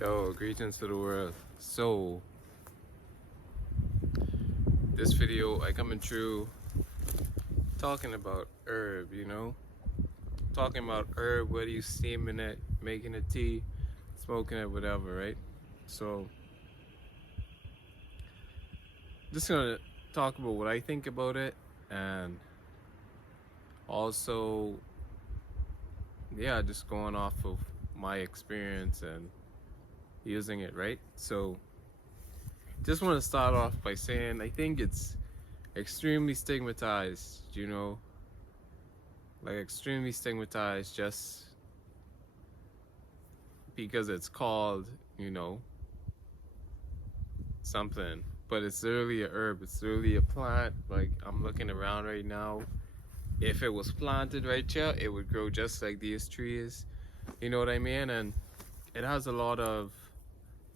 Yo, greetings to the world. So, this video I coming through talking about herb, talking about herb, whether you steaming it, making a tea, smoking it, whatever, right? So, just gonna talk about what I think about it, and also, yeah, just going off of my experience and using it, right? So, just want to start off by saying I think it's extremely stigmatized, like extremely stigmatized just because it's called, something. But it's literally a herb, it's literally a plant. Like, I'm looking around right now. If it was planted right here, it would grow just like these trees. You know what I mean? And it has a lot of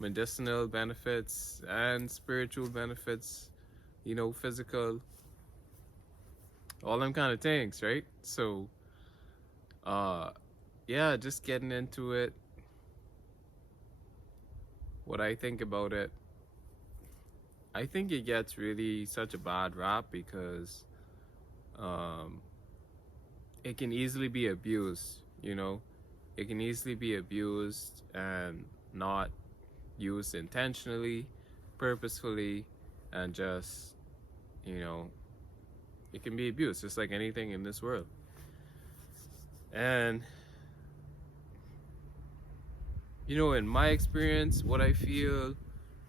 medicinal benefits and spiritual benefits, physical, all them kind of things, right? So, yeah, just getting into it, what I think about it. I think it gets really such a bad rap because um, it can easily be abused, It can easily be abused and not used intentionally, purposefully, and just, you know, it can be abused just like anything in this world. And, in my experience, what I feel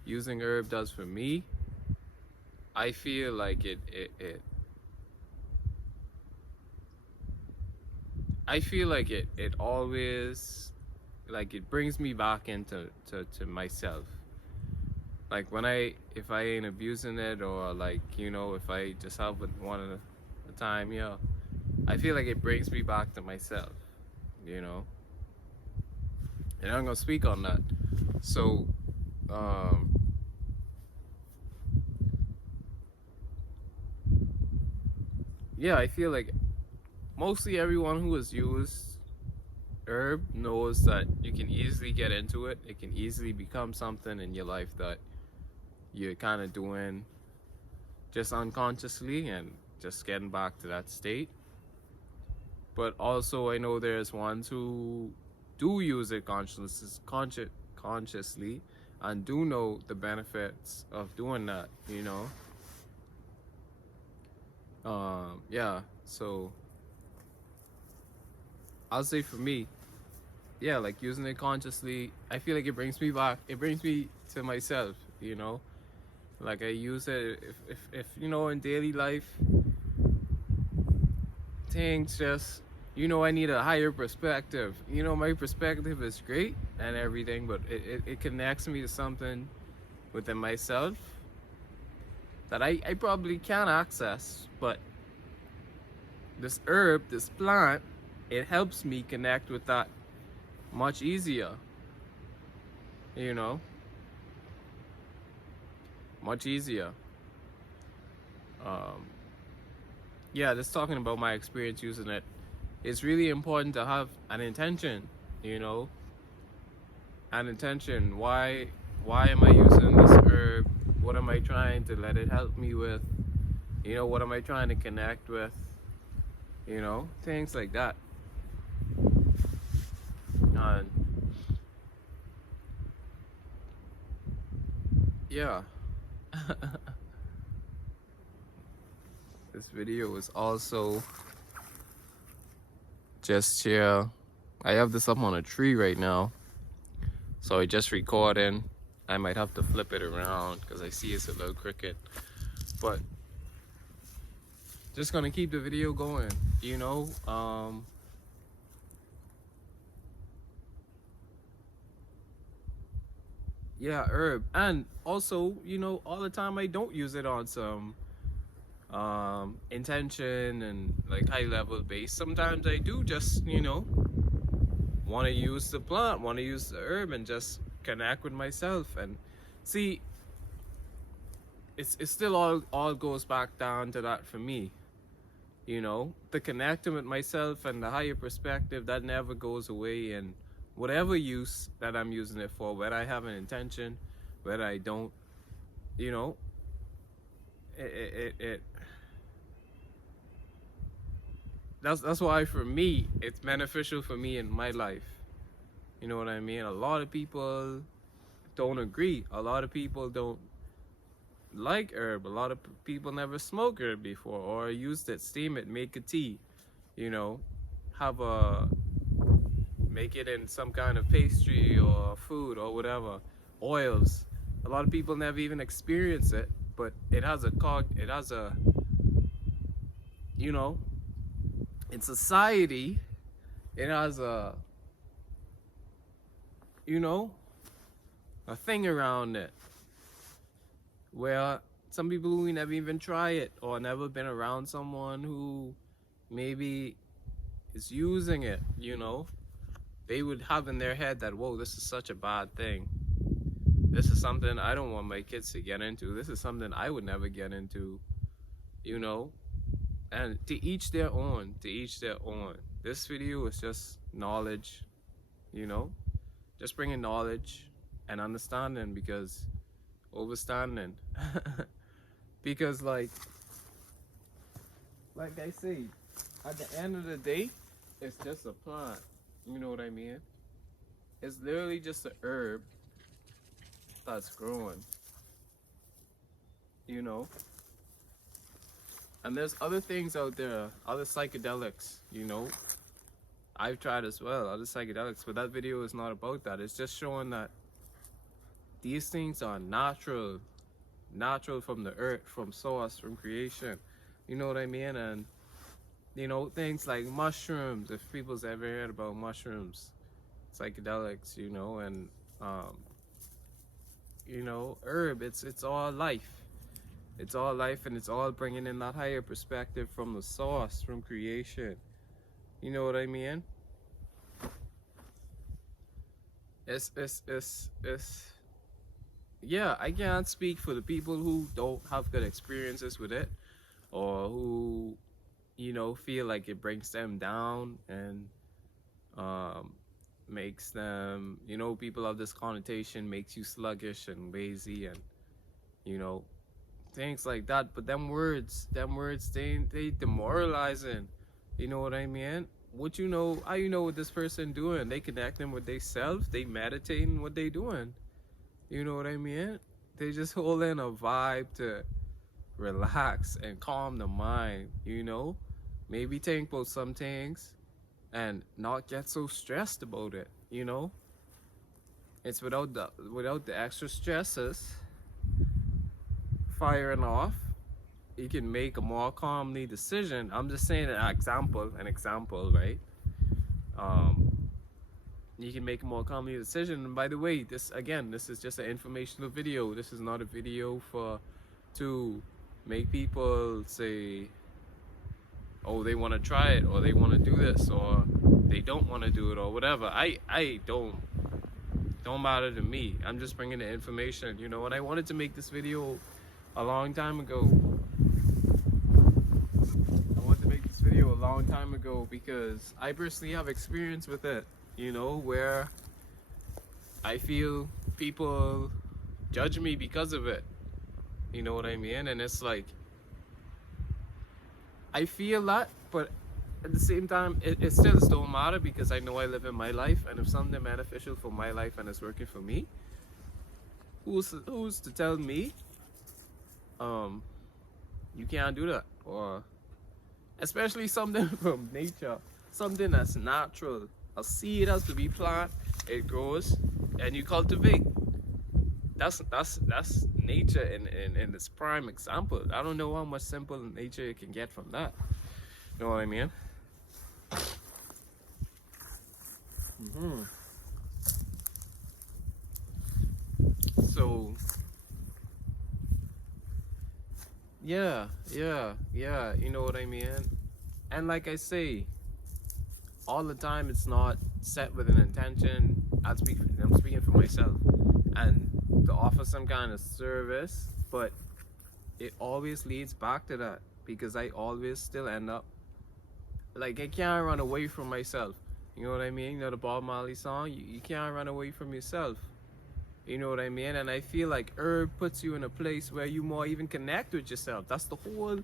using herb does for me, I feel like I feel like it always, like, it brings me back into to myself. Like, if I ain't abusing it, or like, if I just have it one at a time, I feel like it brings me back to myself, and I'm gonna speak on that. So, yeah, I feel like mostly everyone who has used herb knows that you can easily get into it. It can easily become something in your life that you're kind of doing just unconsciously and just getting back to that state. But also, I know there's ones who do use it consciously and do know the benefits of doing that, yeah, so I'll say for me, yeah, like using it consciously, I feel like it brings me back. It brings me to myself, Like, I use it if in daily life, things just, I need a higher perspective. My perspective is great and everything, but it connects me to something within myself that I probably can't access. But this herb, this plant, it helps me connect with that much easier, much easier. Yeah, just talking about my experience using it, it's really important to have an intention, an intention. Why am I using this herb? What am I trying to let it help me with? What am I trying to connect with? Things like that. And yeah. This video is also just here. I have this up on a tree right now, so I just recording. I might have to flip it around because I see it's a little crooked, but just gonna keep the video going, yeah, herb. And also, all the time I don't use it on some intention and like high level base. Sometimes I do just, want to use the plant, want to use the herb, and just connect with myself. And see, it's still all goes back down to that for me, the connecting with myself and the higher perspective that never goes away in whatever use that I'm using it for, whether I have an intention, whether I don't, you know, it that's why for me it's beneficial for me in my life. You know what I mean? A lot of people don't agree. A lot of people don't like herb. A lot of people never smoked herb before or used it, steam it, make a tea, you know, have a make it in some kind of pastry or food or whatever. Oils. A lot of people never even experience it, but it has a you know, in society, it has a, you know, a thing around it where some people who never even try it or never been around someone who maybe is using it, you know, they would have in their head that, whoa, this is such a bad thing. This is something I don't want my kids to get into. This is something I would never get into, you know. And to each their own, to each their own. This video is just knowledge, you know, just bringing knowledge and understanding, because overstanding because like I say, at the end of the day, it's just a plant, you know what I mean? It's literally just a herb that's growing, you know. And there's other things out there, other psychedelics, you know, I've tried as well, other psychedelics, but that video is not about that. It's just showing that these things are natural from the earth, from source, from creation, you know what I mean? And you know, things like mushrooms, if people's ever heard about mushrooms, psychedelics, you know, and you know, herb, it's all life. It's all life, and it's all bringing in that higher perspective from the source, from creation. You know what I mean? It's yeah, I can't speak for the people who don't have good experiences with it, or who, you know, feel like it brings them down and makes them, you know, people have this connotation, makes you sluggish and lazy and, you know, things like that. But them words, they demoralizing. You know what I mean? What you know, how you know what this person doing? They connecting with they self, they meditating what they doing. You know what I mean? They just holding a vibe to relax and calm the mind, you know? Maybe think about some things and not get so stressed about it, you know? It's without the extra stresses firing off, you can make a more calmly decision. I'm just saying an example, right? You can make a more calmly decision. And by the way, this is just an informational video. This is not a video to make people say, oh, they want to try it, or they want to do this, or they don't want to do it, or whatever. I don't matter to me. I'm just bringing the information, you know. And I wanted to make this video a long time ago. Because I personally have experience with it, you know, where I feel people judge me because of it. You know what I mean? And it's like, I feel that, but at the same time, it still don't matter, because I know I live in my life, and if something beneficial for my life and it's working for me, who's to tell me you can't do that? Or especially something from nature, something that's natural. A seed has to be planted, it grows, and you cultivate. That's nature in its prime example. I don't know how much simple nature you can get from that. You know what I mean? So yeah, you know what I mean? And like I say, all the time it's not set with an intention. I'm speaking for myself, and to offer some kind of service, but it always leads back to that, because I always still end up, like, I can't run away from myself. You know what I mean? You know the Bob Marley song? You can't run away from yourself. You know what I mean? And I feel like herb puts you in a place where you more even connect with yourself. That's the whole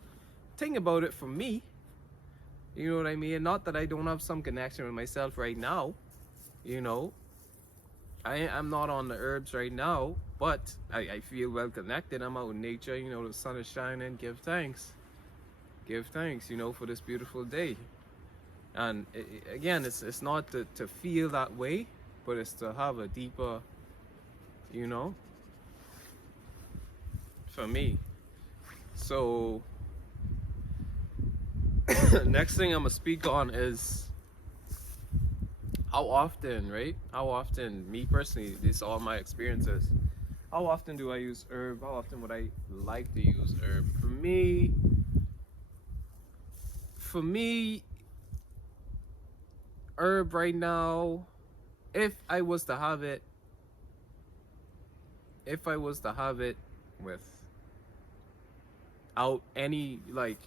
thing about it for me. You know what I mean? Not that I don't have some connection with myself right now. You know, I'm not on the herbs right now, but I feel well connected. I'm out in nature. You know, the sun is shining. Give thanks. Give thanks, you know, for this beautiful day. And again, it's not to feel that way, but it's to have a deeper, you know, for me. So next thing I'm gonna speak on is how often, right? How often, me personally, this all my experiences. How often do I use herb? How often would I like to use herb? For me, herb right now, if I was to have it, if I was to have it without any like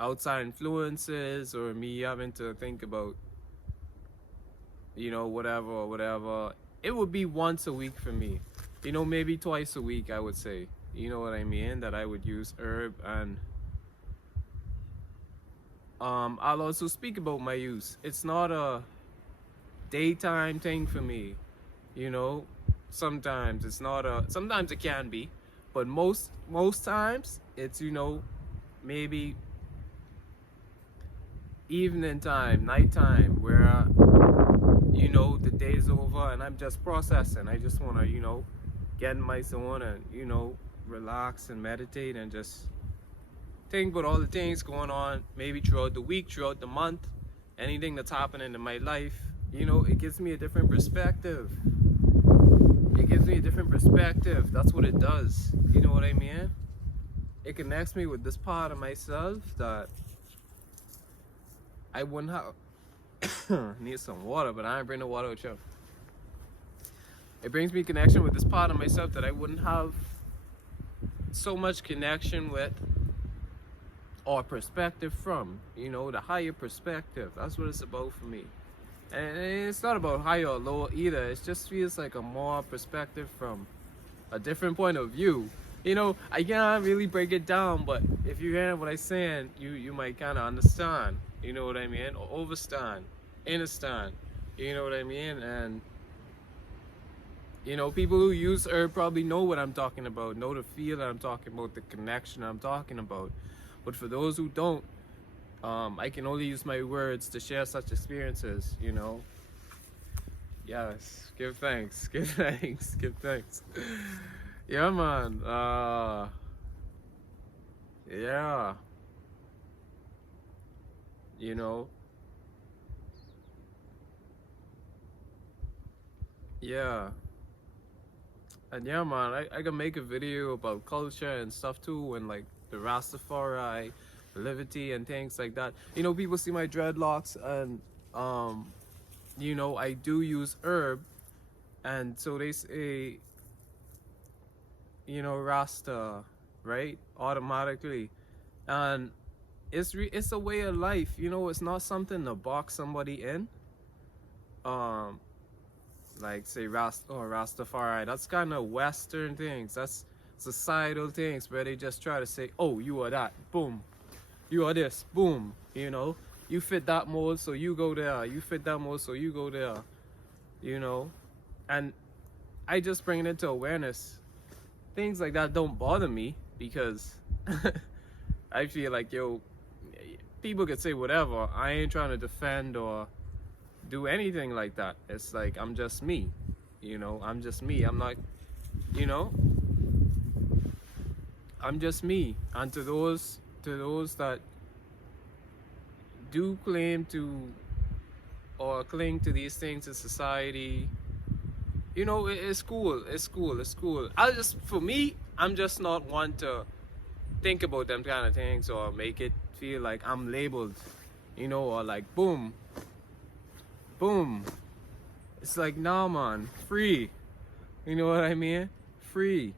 outside influences or me having to think about, you know, whatever, it would be once a week for me. You know, maybe twice a week, I would say. You know what I mean? That I would use herb. And I'll also speak about my use. It's not a daytime thing for me. You know, sometimes it's not a. Sometimes it can be, but most times it's, you know, maybe evening time, nighttime, where you know, the day's over and I'm just processing. I just want to, you know, get in my zone and, you know, relax and meditate and just think about all the things going on, maybe throughout the week, throughout the month, anything that's happening in my life. You know, it gives me a different perspective. It gives me a different perspective. That's what it does. You know what I mean? It connects me with this part of myself that I wouldn't have. Need some water, but I ain't bring no water with you. It brings me connection with this part of myself that I wouldn't have so much connection with or perspective from. You know, the higher perspective. That's what it's about for me. And it's not about higher or lower either. It just feels like a more perspective from a different point of view. You know, I can't really break it down, but if you hear what I'm saying, you might kind of understand. You know what I mean? Or overstand, understand. You know what I mean? And you know, people who use herb probably know what I'm talking about, know the feel that I'm talking about, the connection I'm talking about. But for those who don't, I can only use my words to share such experiences. You know. Yes, give thanks, give thanks, give thanks. Yeah, man. Yeah. You know. Yeah. And yeah, man, I can make a video about culture and stuff too, and like the Rastafari, liberty, and things like that. You know, people see my dreadlocks, and you know, I do use herb, and so they say, you know, Rasta, right? Automatically, and it's a way of life. You know, it's not something to box somebody in. Um, like say Rastafari. That's kind of Western things. That's societal things where they just try to say, oh, you are that, boom. You are this, boom. You know, you fit that mold, so you go there. You fit that mold, so you go there. You know, and I just bring it into awareness. Things like that don't bother me because I feel like, yo, people could say whatever. I ain't trying to defend or do anything like that. It's like I'm just me. You know, I'm just me. I'm not, you know, I'm just me. And to those that do claim to or cling to these things in society, you know, it's cool. It's cool. It's cool. For me, I'm just not one to think about them kind of things or make it feel like I'm labeled, you know, or like boom, boom. It's like, nah, man, free. You know what I mean? Free.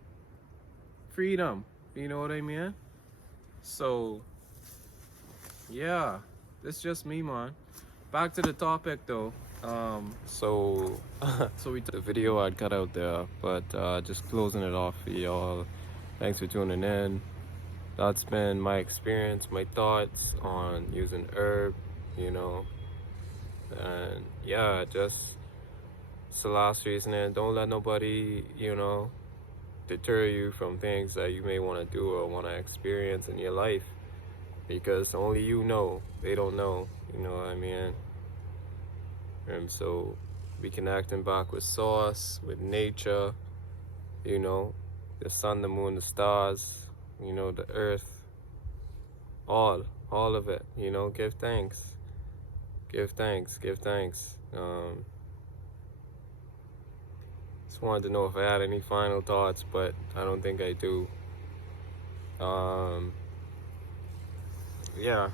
Freedom. You know what I mean? So, yeah, it's just me, man. Back to the topic though. So, so the video I'd cut out there, but just closing it off for y'all. Thanks for tuning in. That's been my experience, my thoughts on using herb, you know, and yeah, just it's the last reason. Don't let nobody, you know, deter you from things that you may want to do or want to experience in your life, because only you know. They don't know, you know what I mean? And so be connecting back with source, with nature, you know, the sun, the moon, the stars, you know, the earth, all of it, you know. Give thanks, give thanks, give thanks. Just wanted to know if I had any final thoughts, but I don't think I do. Yeah.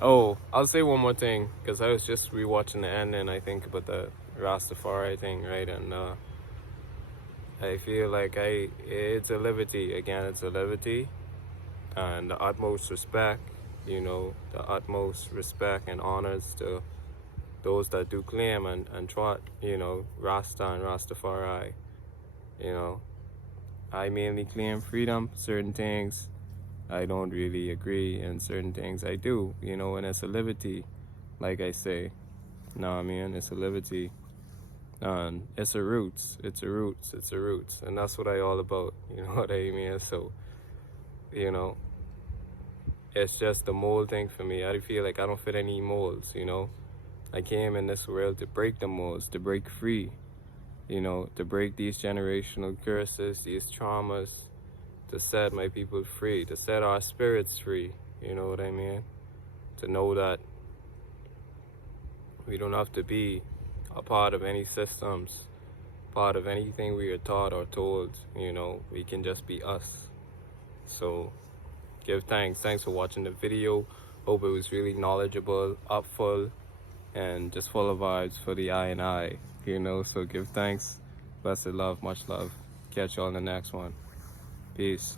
Oh, I'll say one more thing, because I was just rewatching the ending, I think, about the Rastafari thing, right? And I feel like it's a liberty. Again, it's a liberty, and the utmost respect, you know, the utmost respect and honors to those that do claim and trot, you know, Rasta and Rastafari. You know, I mainly claim freedom. Certain things I don't really agree, and certain things I do, you know, and it's a liberty, like I say. Know what I mean? It's a liberty. And it's a roots, it's a roots, it's a roots. And that's what I all about, you know what I mean? So, you know, it's just the mold thing for me. I feel like I don't fit any molds, you know? I came in this world to break the molds, to break free, you know, to break these generational curses, these traumas, to set my people free, to set our spirits free, you know what I mean? To know that we don't have to be a part of any systems, part of anything we are taught or told, you know, we can just be us. So give thanks. Thanks for watching the video. Hope it was really knowledgeable, upful, and just full of vibes for the I and I, you know. So give thanks. Blessed love, much love. Catch y'all in the next one. Peace.